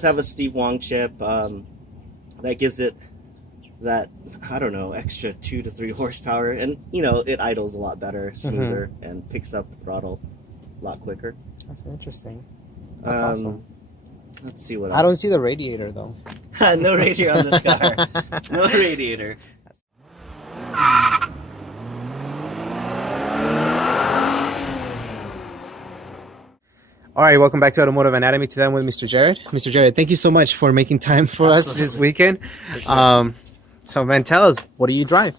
does have a Steve Wong chip that gives it that, I don't know, extra 2 to 3 horsepower, and it idles a lot better, smoother, and picks up throttle a lot quicker. That's interesting. That's awesome. Let's see what else. I don't see the radiator though. No radiator on this car. No radiator. All right, welcome back to Automotive Anatomy. Today I'm with Mr. Jared. Mr. Jared, thank you so much for making time for us this weekend. Sure. So, man, tell us, what do you drive?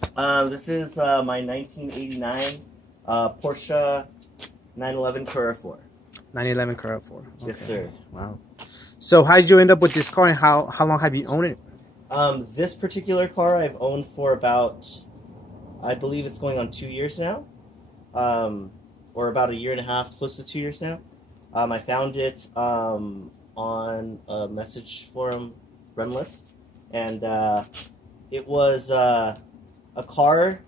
This is my 1989 Porsche 911 Carrera 4. 911 Carrera 4. Okay. Yes, sir. Wow. So, how did you end up with this car, and how long have you owned it? This particular car I've owned for about, I believe it's going on 2 years now, or about a year and a half, close to 2 years now. I found it on a message forum run list, and it was a car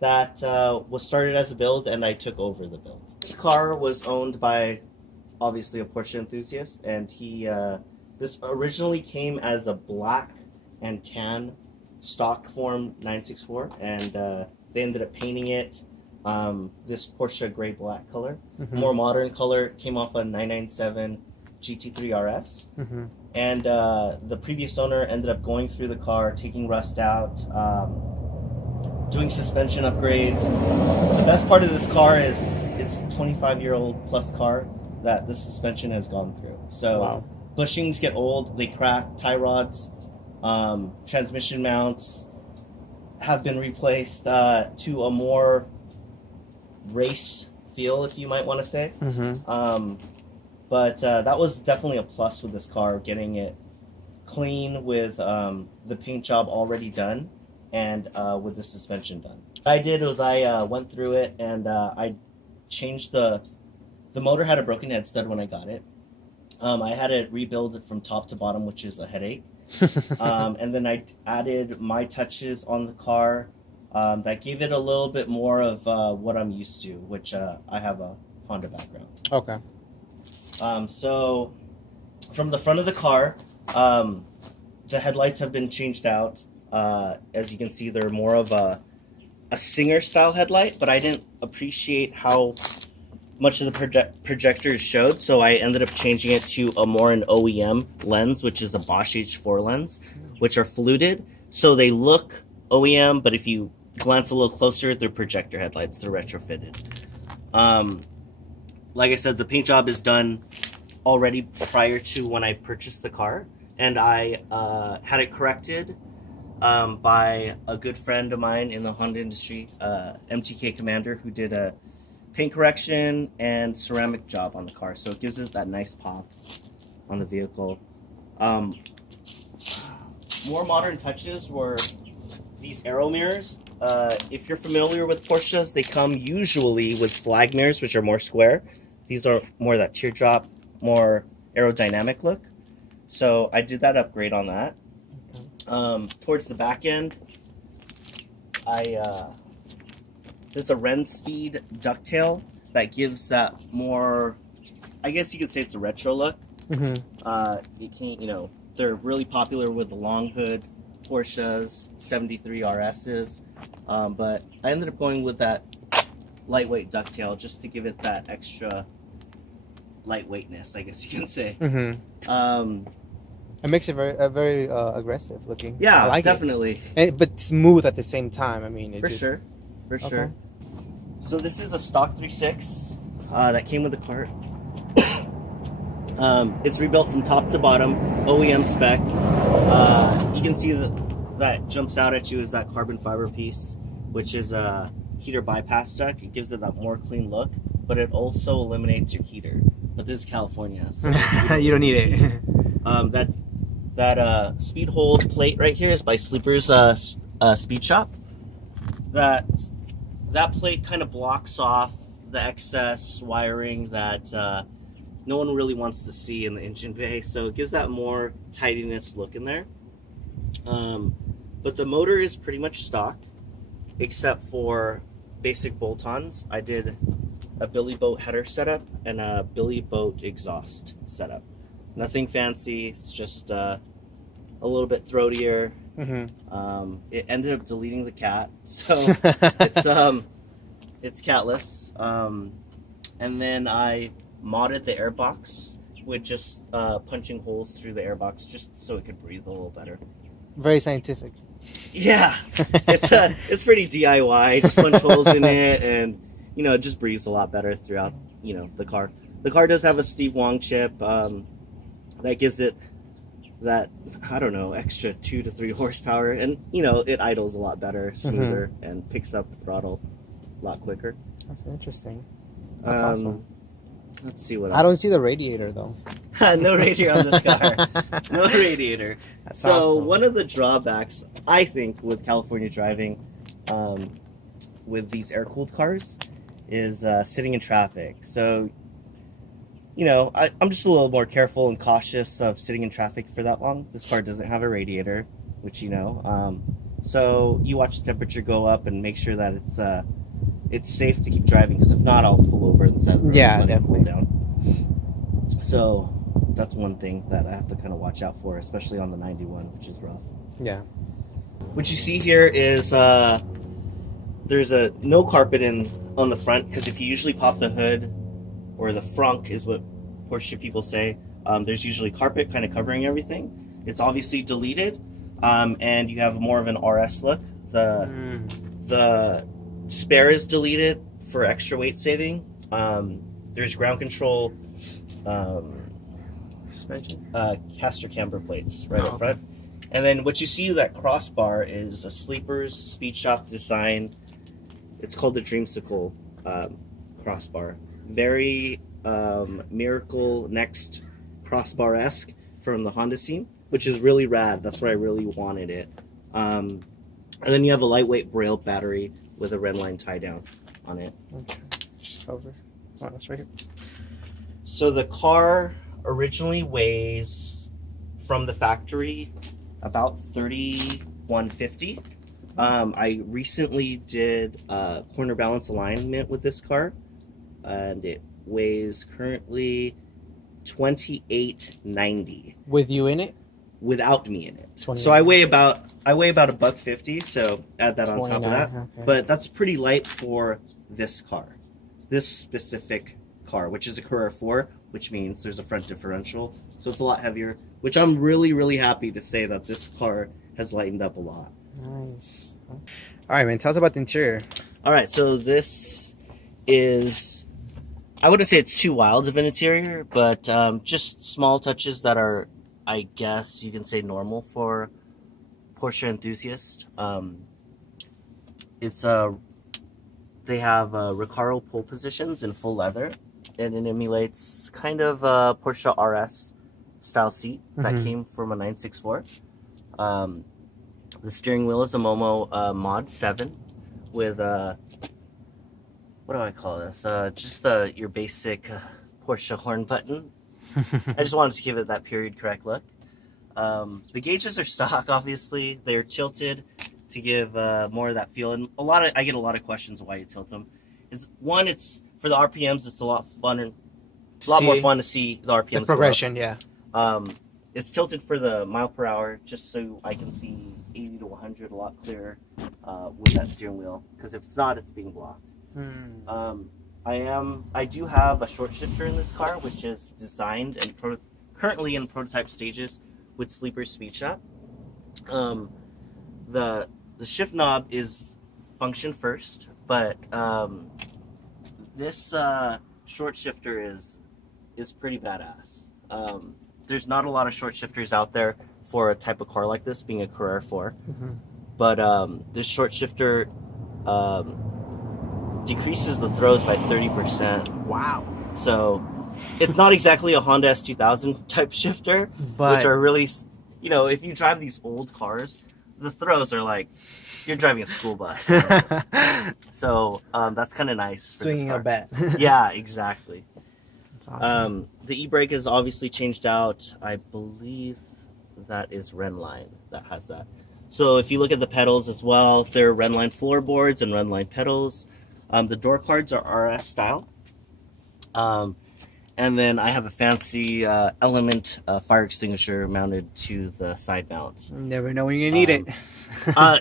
that was started as a build, and I took over the build. This car was owned by, obviously, a Porsche enthusiast, and this originally came as a black and tan stock form 964, and they ended up painting it this Porsche gray black color. More modern color, came off a 997 GT3 RS. And the previous owner ended up going through the car, taking rust out, doing suspension upgrades. The best part of this car is it's a 25-year-old plus car that the suspension has gone through. So bushings get old, they crack, tie rods, transmission mounts have been replaced to a more race feel, if you might want to say. But that was definitely a plus with this car, getting it clean with the paint job already done and with the suspension done. What I did was I went through it and I changed the motor. Had a broken head stud when I got it. I had to rebuild it from top to bottom, which is a headache. And then I added my touches on the car that gave it a little bit more of what I'm used to, which I have a Honda background. Okay. So from the front of the car, the headlights have been changed out. As you can see, they're more of a Singer style headlight, but I didn't appreciate how much of the projectors showed, so I ended up changing it to an OEM lens, which is a Bosch H4 lens, which are fluted, so they look OEM, but if you glance a little closer, they're projector headlights. They're retrofitted. Like I said, the paint job is done already prior to when I purchased the car, and I had it corrected by a good friend of mine in the Honda industry, MTK Commander, who did a paint correction and ceramic job on the car, so it gives us that nice pop on the vehicle. More modern touches were these aero mirrors. If you're familiar with Porsches, they come usually with flag mirrors, which are more square. These are more that teardrop, more aerodynamic look. So I did that upgrade on that. Towards the back end, there's a Ren Speed ducktail that gives that more, I guess you could say it's a retro look. You can't, they're really popular with the long hood Porsches, 73 RSs, but I ended up going with that lightweight ducktail just to give it that extra lightweightness, I guess you can say. It makes it very aggressive looking. Yeah, I like definitely. But smooth at the same time. I mean, For sure. So this is a stock 3.6 that came with the car. It's rebuilt from top to bottom, OEM spec. You can see that jumps out at you is that carbon fiber piece, which is a heater bypass duct. It gives it that more clean look, but it also eliminates your heater. But this is California, so you don't need it. That speed hold plate right here is by Sleeper's Speed Shop. That plate kind of blocks off the excess wiring that no one really wants to see in the engine bay, so it gives that more tidiness look in there. But the motor is pretty much stock, except for basic bolt-ons. I did a Billy Boat header setup and a Billy Boat exhaust setup. Nothing fancy. It's just a little bit throatier. It ended up deleting the cat, so it's catless. And then I modded the airbox with just punching holes through the airbox just so it could breathe a little better. Very scientific. Yeah, it's pretty DIY. Just punch holes in it, and it just breathes a lot better throughout the car. The car does have a Steve Wong chip that gives it that, I don't know, extra 2 to 3 horsepower, and it idles a lot better, smoother, and picks up throttle a lot quicker. That's interesting. That's awesome. Let's see what else. I don't see the radiator though. No radiator on this car. No radiator. That's so awesome. One of the drawbacks, I think, with California driving, with these air-cooled cars, is sitting in traffic. So, I'm just a little more careful and cautious of sitting in traffic for that long. This car doesn't have a radiator, which so you watch the temperature go up and make sure that it's safe to keep driving, because if not, I'll pull over and set it. Yeah, let definitely. it cool down. So that's one thing that I have to kind of watch out for, especially on the 91, which is rough. Yeah. What you see here is there's no carpet on the front, because if you usually pop the hood, or the frunk is what Porsche people say, there's usually carpet kind of covering everything. It's obviously deleted, and you have more of an RS look. The spare is deleted for extra weight saving. There's ground control Suspension. caster camber plates right up front. And then what you see, that crossbar, is a Sleeper's Speed Shop design. It's called the Dreamsicle crossbar. Very Miracle Next crossbar-esque from the Honda scene, which is really rad. That's where I really wanted it. And then you have a lightweight Braille battery with a red line tie down on it. Okay. Just cover. Oh, that's right here. So the car originally weighs, from the factory, about 3,150. I recently did corner balance alignment with this car, and it weighs currently 2,890 With you in it? without me in it. 28. So I weigh about $150. So add that on top of 29, that. okay. But that's pretty light for this car, this specific car, which is a Carrera 4, which means there's a front differential, so it's a lot heavier. Which I'm really, really happy to say that this car has lightened up a lot. Nice. All right, man. Tell us about the interior. All right, so this is, I wouldn't say it's too wild of an interior, but just small touches that are, I guess you can say, normal for Porsche enthusiasts. They have Recaro pull positions in full leather, and it emulates kind of a Porsche RS style seat that came from a 964. The steering wheel is a Momo Mod 7 with what do I call this? Just your basic Porsche horn button. I just wanted to give it that period correct look. The gauges are stock, obviously. They're tilted to give more of that feel. And I get a lot of questions why you tilt them. It's for the RPMs. It's a lot funner, a lot more fun to see the RPMs. The progression, yeah. It's tilted for the mile per hour, just so I can see 80 to 100 a lot clearer with that steering wheel. Because if it's not, it's being blocked. I do have a short shifter in this car, which is designed and currently in prototype stages with Sleeper's Speed Shop. The shift knob is function first, but this short shifter is pretty badass. There's not a lot of short shifters out there for a type of car like this, being a Carrera 4. But this short shifter decreases the throws by 30%. Wow. So it's not exactly a Honda S2000 type shifter, but which are really, if you drive these old cars, the throws are like you're driving a school bus. So that's kind of nice. Swinging a bat. Yeah, exactly. That's awesome. The e-brake is obviously changed out. I believe that is Renline that has that. So if you look at the pedals as well, they're Renline floorboards and Renline pedals. The door cards are RS style. And then I have a fancy Element fire extinguisher mounted to the side mount. You never know when you need it.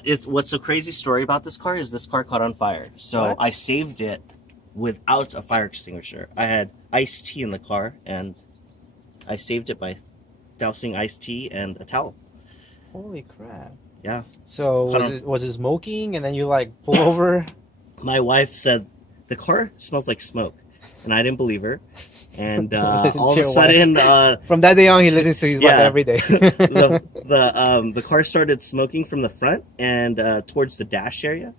It's what's a crazy story about this car is this car caught on fire. So What? I saved it without a fire extinguisher. I had iced tea in the car, and I saved it by dousing iced tea and a towel. Holy crap. Yeah. So was it smoking and then you like pull over? My wife said the car smells like smoke, and I didn't believe her. And all of a sudden, from that day on, he listens to his wife every day. the car started smoking from the front and towards the dash area,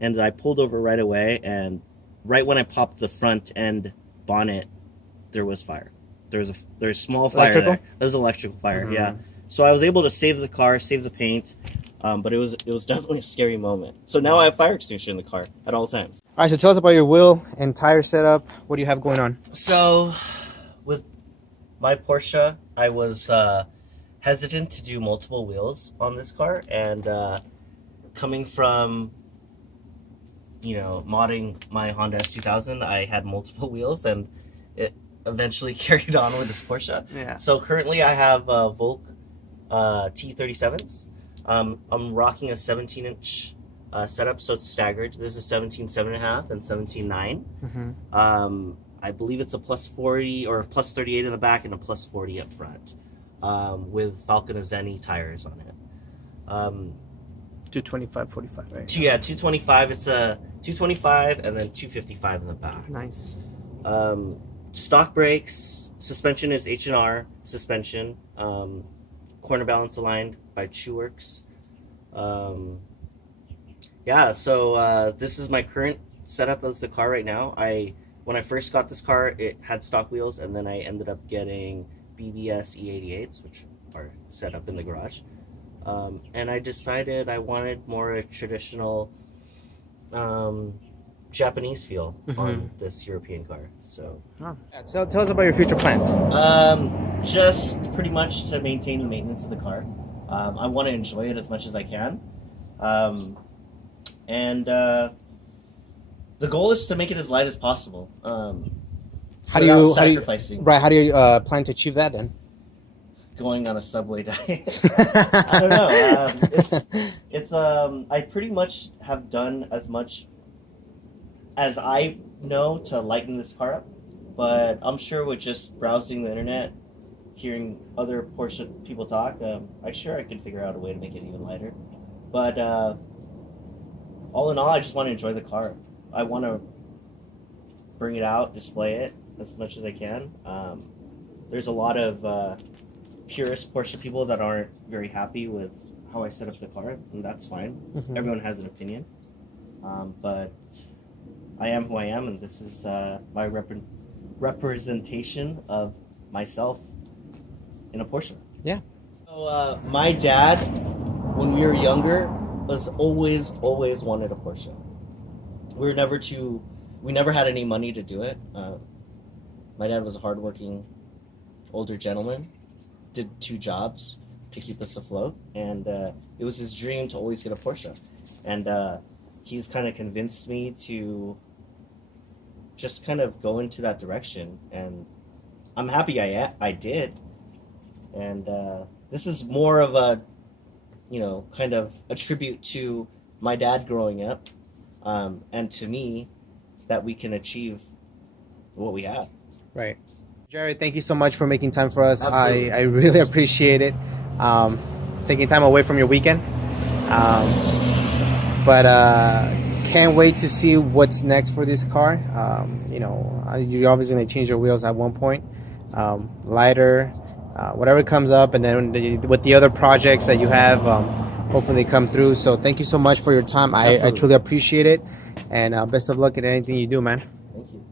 and I pulled over right away. And right when I popped the front end bonnet, there was fire. There was a small fire. Electrical? There. There was electrical fire. Yeah. So I was able to save the car, save the paint. But it was definitely a scary moment. So now I have fire extinguisher in the car at all times. All right, so tell us about your wheel and tire setup. What do you have going on? So with my Porsche, I was hesitant to do multiple wheels on this car, and coming from modding my Honda S2000, I had multiple wheels, and it eventually carried on with this Porsche. Yeah. So currently I have Volk T37s. I'm rocking a 17-inch setup, so it's staggered. This is 17.7.5 and 17.9. I believe it's a plus 40 or plus 38 in the back and a plus 40 up front, with Falcon Azeni tires on it. 225, 45, right? 225. It's a 225 and then 255 in the back. Nice. Stock brakes. Suspension is H&R suspension. Corner balance aligned by ChewWorks. So this is my current setup as the car right now. When I first got this car, it had stock wheels, and then I ended up getting BBS E88s, which are set up in the garage. And I decided I wanted more a traditional Japanese feel on this European car. So, tell us about your future plans. Just pretty much to maintain the maintenance of the car. I want to enjoy it as much as I can. The goal is to make it as light as possible. How do you plan to achieve that then? Going on a Subway diet. I don't know. I pretty much have done as much as I know to lighten this car up, but I'm sure with just browsing the internet, hearing other Porsche people talk, I'm sure I could figure out a way to make it even lighter. But all in all, I just want to enjoy the car. I want to bring it out, display it as much as I can. There's a lot of purist Porsche people that aren't very happy with how I set up the car, and that's fine. Everyone has an opinion. But I am who I am, and this is my representation of myself in a Porsche. Yeah. So my dad, when we were younger, was always wanted a Porsche. We never had any money to do it. My dad was a hardworking older gentleman, did 2 jobs to keep us afloat, and it was his dream to always get a Porsche. And he's kind of convinced me to just kind of go into that direction, and I'm happy I did. And this is more of a, kind of a tribute to my dad growing up, and to me, that we can achieve what we have. Right. Jared, thank you so much for making time for us. Absolutely. I really appreciate it. Taking time away from your weekend. But can't wait to see what's next for this car. You're obviously going to change your wheels at one point. Lighter, whatever comes up, and then with the other projects that you have, hopefully they come through. So thank you so much for your time. I truly appreciate it. And best of luck in anything you do, man. Thank you.